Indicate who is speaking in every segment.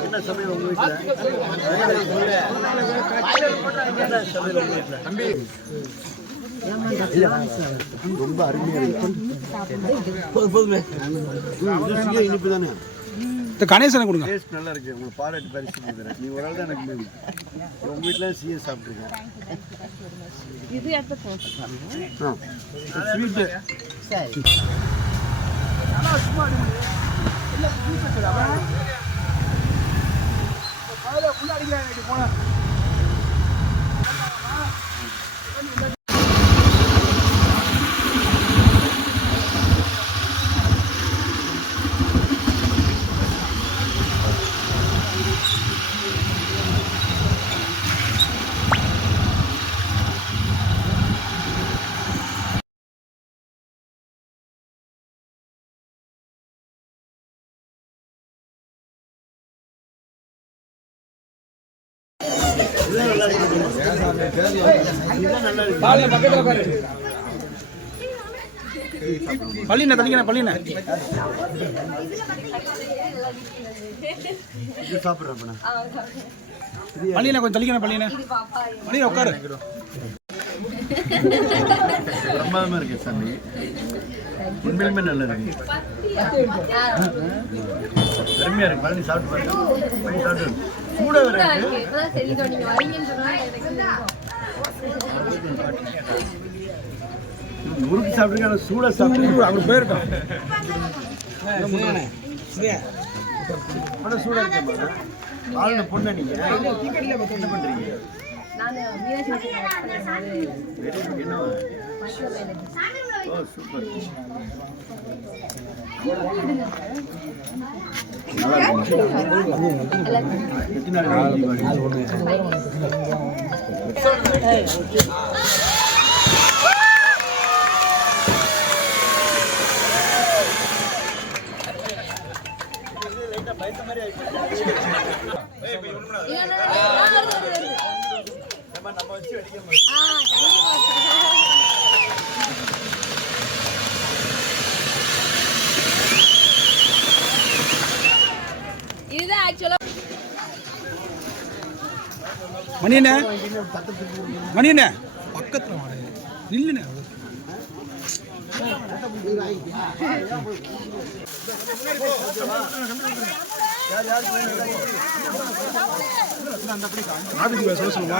Speaker 1: என்ன சமையல் உங்க வீட்டுல ரொம்ப அருமையா இருக்கு. போதும். இனிப்பு தானே?
Speaker 2: இந்த கணேசனை கொடுங்க.
Speaker 1: டேஸ்ட் நல்லா இருக்கு. உங்களை பாராட்டி பரிசு கொடுக்குறேன். நீ ஒரு ஆள் தான் எனக்கு மீன் உங்க வீட்டில் சீயை சாப்பிட்ருக்கேன் ஸ்வீட்டு
Speaker 2: பள்ளிண்ண தள்ளிக்கண்ண பள்ளிண்ண
Speaker 1: இது சாப்பிட்றேன் அப்ப
Speaker 2: பள்ளிண்ண கொஞ்சம் தள்ளிக்கண்ண பள்ளிண்ண. பள்ளிண்ண உட்காரு.
Speaker 1: பிரமாதமா இருக்கு சாமி. உண்மையிலுமே நல்லா இருக்கு. பெருமையா இருக்கு பழனி சாப்பிட்டு பாருங்க. பழனி சாப்பிட்டு கூட முறுக்கு சாப்பிட்டுருக்க ஆனால் சூடாக சாப்பிட்டு
Speaker 2: அவர் போயிருக்கோம்
Speaker 1: ஆனால் சூடாக இருக்கேன் ஆளுந பொண்ணு நீங்க? என்ன குட் என்ன ஓ சூப்பர் நல்லா இருக்கு
Speaker 2: மணியண்ணே. மணியண்ணே. பக்கத்தில் நில்லுண்ணே ஆபீஸ்க்கு சொல்ல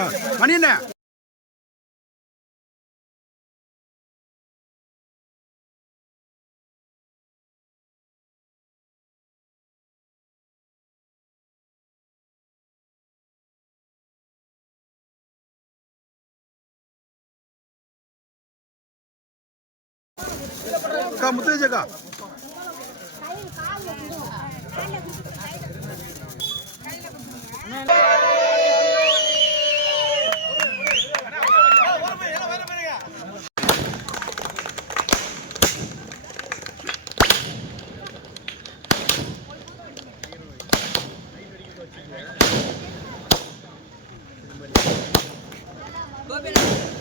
Speaker 2: அக்கா முத்துஜக்கா
Speaker 3: Bobby